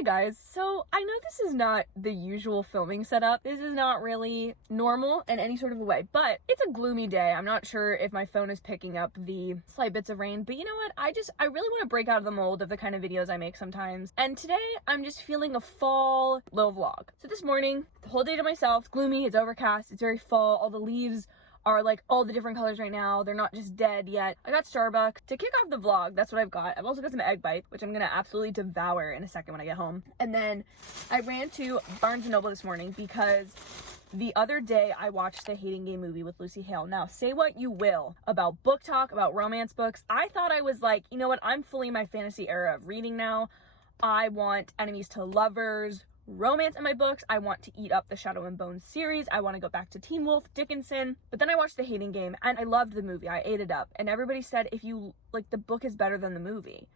Hi guys, so I know this is not the usual filming setup. This is not really normal in any sort of a way, but it's a gloomy day. I'm not sure if my phone is picking up the slight bits of rain, but you know what? I really want to break out of the mold of the kind of videos I make sometimes. And today I'm just feeling a fall little vlog. So this morning, the whole day to myself, it's gloomy, it's overcast, it's very fall, all the leaves are like all the different colors right now. They're not just dead yet. I got Starbucks. To kick off the vlog, that's what I've got. I've also got some egg bites, which I'm gonna absolutely devour in a second when I get home. And then I ran to Barnes & Noble this morning because the other day I watched the Hating Game movie with Lucy Hale. Now, say what you will about book talk, about romance books. I thought I was like, you know what? I'm fully in my fantasy era of reading now. I want enemies to lovers, romance in my books. I want to eat up the Shadow and Bone series. I want to go back to Teen Wolf, Dickinson. But then I watched The Hating Game and I loved the movie. I ate it up. And everybody said, if you like, the book is better than the movie.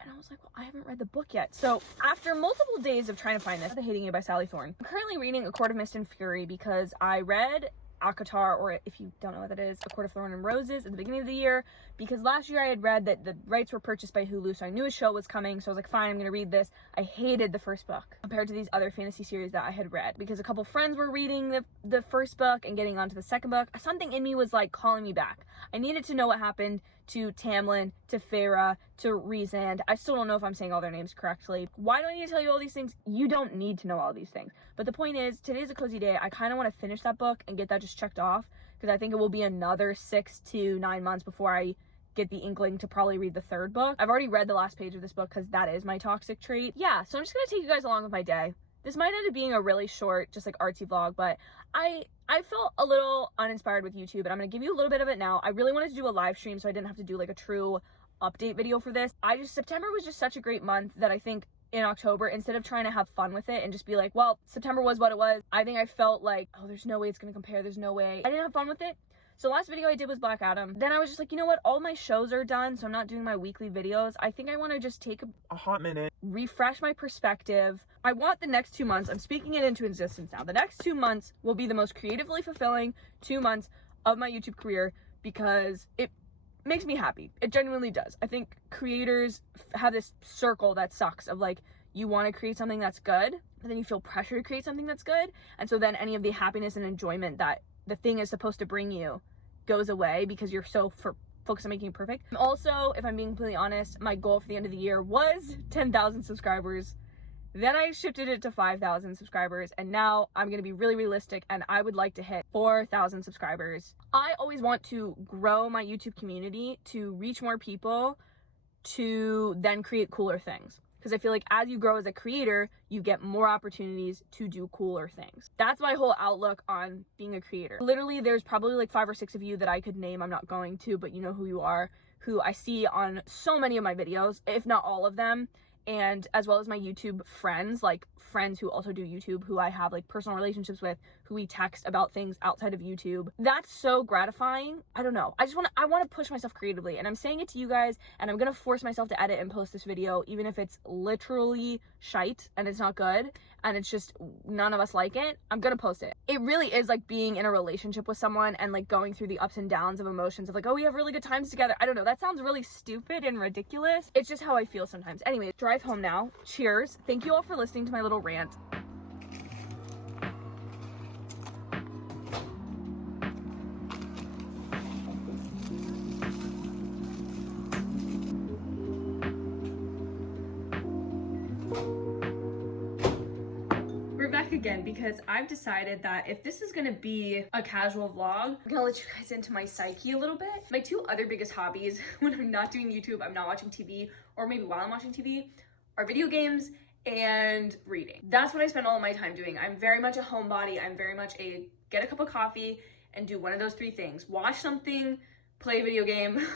And I was like, well, I haven't read the book yet. So after multiple days of trying to find this, The Hating Game by Sally Thorne, I'm currently reading A Court of Mist and Fury because I read Akatar, or if you don't know what that is, A Court of Thorn and Roses at the beginning of the year, because last year I had read that the rights were purchased by Hulu, so I knew a show was coming, so I was like, fine, I'm gonna read this. I hated the first book compared to these other fantasy series that I had read, because a couple friends were reading the first book and getting onto the second book. Something in me was like calling me back. I needed to know what happened to Tamlin, to Feyre, to Rhysand. I still don't know if I'm saying all their names correctly. Why do I need to tell you all these things? You don't need to know all these things. But the point is, today's a cozy day. I kind of want to finish that book and get that just checked off, because I think it will be another 6 to 9 months before I get the inkling to probably read the third book. I've already read the last page of this book because that is my toxic trait. Yeah, so I'm just gonna take you guys along with my day. This might end up being a really short, just like artsy vlog, but I felt a little uninspired with YouTube, and I'm gonna give you a little bit of it now. I really wanted to do a live stream so I didn't have to do like a true update video for this. September was just such a great month that I think in October, instead of trying to have fun with it and just be like, well, September was what it was, I think I felt like, oh, there's no way it's gonna compare, there's no way. I didn't have fun with it. So the last video I did was Black Adam. Then I was just like, you know what? All my shows are done, so I'm not doing my weekly videos. I think I want to just take a hot minute, refresh my perspective. I want the next 2 months, I'm speaking it into existence now. The next 2 months will be the most creatively fulfilling 2 months of my YouTube career because it makes me happy. It genuinely does. I think creators have this circle that sucks of like, you want to create something that's good, but then you feel pressure to create something that's good. And so then any of the happiness and enjoyment that the thing is supposed to bring you goes away because you're so focused on making it perfect. Also, if I'm being completely honest, my goal for the end of the year was 10,000 subscribers. Then I shifted it to 5,000 subscribers, and now I'm gonna be really realistic and I would like to hit 4,000 subscribers. I always want to grow my YouTube community to reach more people to then create cooler things. Because I feel like as you grow as a creator, you get more opportunities to do cooler things. That's my whole outlook on being a creator. Literally, there's probably like 5 or 6 of you that I could name. I'm not going to, but you know who you are, who I see on so many of my videos, if not all of them. And as well as my YouTube friends, like friends who also do YouTube, who I have like personal relationships with, who we text about things outside of YouTube. That's so gratifying. I don't know. I want to push myself creatively, and I'm saying it to you guys, and I'm going to force myself to edit and post this video, even if it's literally shite and it's not good and it's just none of us like it. I'm going to post it. It really is like being in a relationship with someone and like going through the ups and downs of emotions of like, oh, we have really good times together. I don't know. That sounds really stupid and ridiculous. It's just how I feel sometimes. Anyway, drive home now. Cheers. Thank you all for listening to my little rant. We're back again because I've decided that if this is gonna be a casual vlog, I'm gonna let you guys into my psyche a little bit. My 2 other biggest hobbies when I'm not doing YouTube, I'm not watching TV, or maybe while I'm watching TV, are video games and reading. That's what I spend all of my time doing. I'm very much a homebody. I'm very much a get a cup of coffee and do one of those 3 things. Watch something, play a video game,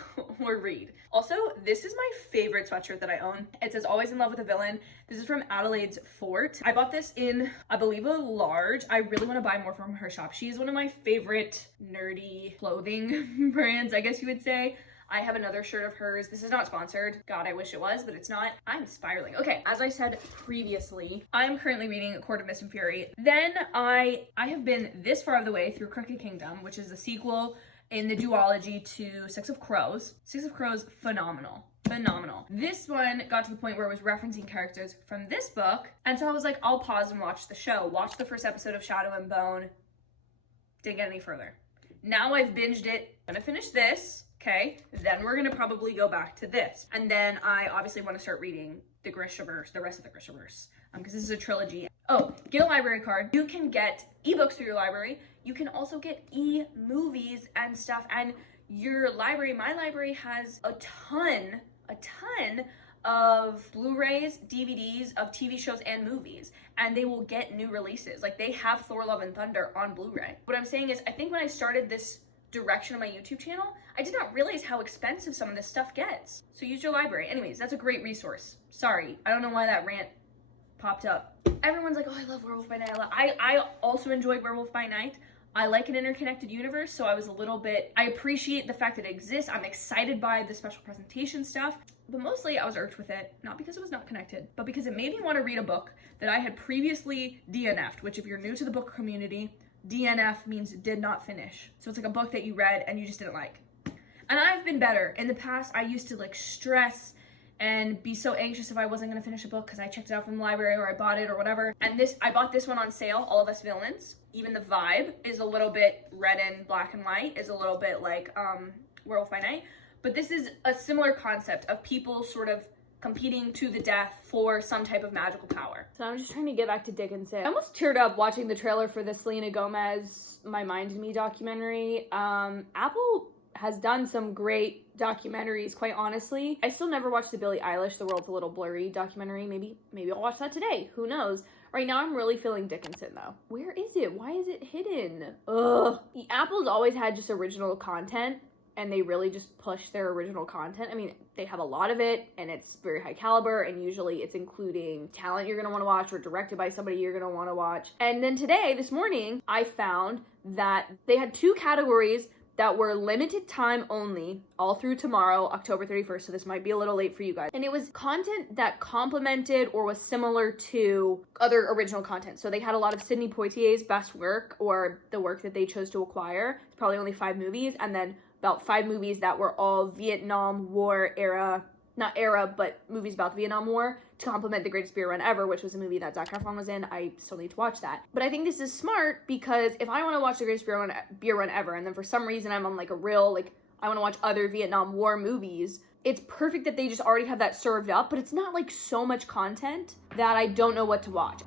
or read. Also, this is my favorite sweatshirt that I own. It says always in love with a villain. This is from Adelaide's Fort. I bought this in, I believe, a large. I really want to buy more from her shop. She's one of my favorite nerdy clothing brands, I guess you would say. I have another shirt of hers. This is not sponsored. God, I wish it was, but it's not. I'm spiraling. Okay, as I said previously, I'm currently reading A Court of Mist and Fury. Then I have been this far of the way through Crooked Kingdom, which is the sequel in the duology to Six of Crows. Six of Crows, phenomenal. phenomenal. This one got to the point where it was referencing characters from this book, and so I was like, I'll pause and watch the show. Watch the first episode of Shadow and Bone. Didn't get any further. Now I've binged it. I'm gonna finish this, okay? Then we're gonna probably go back to this. And then I obviously want to start reading the Grishaverse, the rest of the Grishaverse, because this is a trilogy. Oh, get a library card. You can get ebooks through your library. You can also get e-movies and stuff. And your library, my library, has a ton of Blu-rays, DVDs of TV shows and movies, and they will get new releases. Like, they have Thor: Love and Thunder on Blu-ray. What I'm saying is, I think when I started this direction of my YouTube channel, I did not realize how expensive some of this stuff gets. So use your library. Anyways, that's a great resource. Sorry, I don't know why that rant popped up. Everyone's like, oh, I love Werewolf by Night. I also enjoyed Werewolf by Night. I like an interconnected universe, so I was a little bit, I appreciate the fact that it exists. I'm excited by the special presentation stuff, but mostly I was irked with it, not because it was not connected, but because it made me want to read a book that I had previously DNF'd, which if you're new to the book community, DNF means did not finish. So it's like a book that you read and you just didn't like. And I've been better. In the past, I used to like stress and be so anxious if I wasn't gonna finish a book because I checked it out from the library or I bought it or whatever. And I bought this one on sale, All of Us Villains. Even the vibe is a little bit red and black and white, is a little bit like Werewolf by Night. But this is a similar concept of people sort of competing to the death for some type of magical power. So I'm just trying to get back to Dickinson. I almost teared up watching the trailer for the Selena Gomez My Mind Me documentary. Apple has done some great documentaries, quite honestly. I still never watched the Billie Eilish The World's a Little Blurry documentary. Maybe I'll watch that today. Who knows? Right now, I'm really feeling Dickinson, though. Where is it? Why is it hidden? Ugh. Apple's always had just original content, and they really just push their original content. I mean, they have a lot of it, and it's very high caliber, and usually it's including talent you're gonna wanna watch or directed by somebody you're gonna wanna watch. And then today, this morning, I found that they had 2 categories that were limited time only all through tomorrow, October 31st, so this might be a little late for you guys. And it was content that complemented or was similar to other original content. So they had a lot of Sidney Poitier's best work, or the work that they chose to acquire. It's probably only 5 movies, and then about 5 movies that were all Vietnam War era, not era, but movies about the Vietnam War to complement The Greatest Beer Run Ever, which was a movie that Zac Efron was in. I still need to watch that. But I think this is smart because if I want to watch The Greatest Beer Run Ever, and then for some reason I'm on like a real, like, I want to watch other Vietnam War movies, it's perfect that they just already have that served up, but it's not like so much content that I don't know what to watch.